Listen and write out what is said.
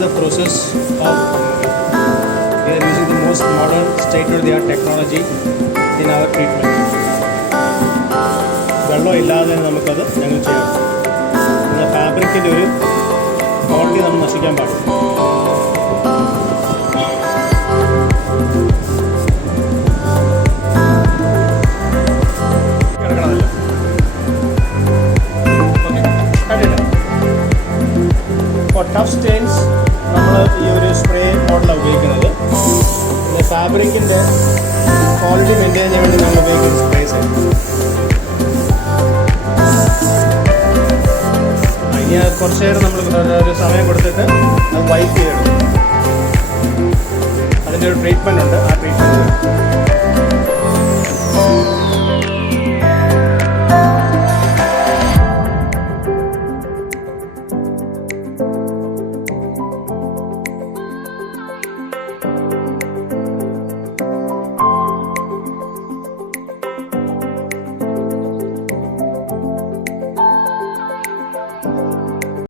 is the process of we are using the most modern state-of-the-art technology in our treatment. വെള്ളം ഇല്ലാതെ നമുക്കത് ഞങ്ങൾ ചെയ്യാം. പിന്നെ ഫാബ്രിക്കിൻ്റെ ഒരു ക്വാളിറ്റി നമ്മൾ നശിക്കാൻ പാടില്ല. ടഫ് സ്റ്റെയിൻസ് നമ്മൾ ഈ ഒരു സ്പ്രേ മോഡലാണ് ഉപയോഗിക്കുന്നത്. പിന്നെ ഫാബ്രിക്കിൻ്റെ ക്വാളിറ്റി മെയിൻറ്റെയിൻ ചെയ്യാൻ വേണ്ടി നമ്മൾ ഉപയോഗിക്കുന്ന സ്പ്രേസ്. ഇനി കുറച്ച് നേരം നമ്മൾ ഒരു സമയം കൊടുത്തിട്ട് അത് വൈപ്പ് ചെയ്തെടുക്കും. അതിൻ്റെ ഒരു ട്രീറ്റ്മെൻറ്റ് ഉണ്ട്. ആ ട്രീറ്റ്മെൻറ്റ്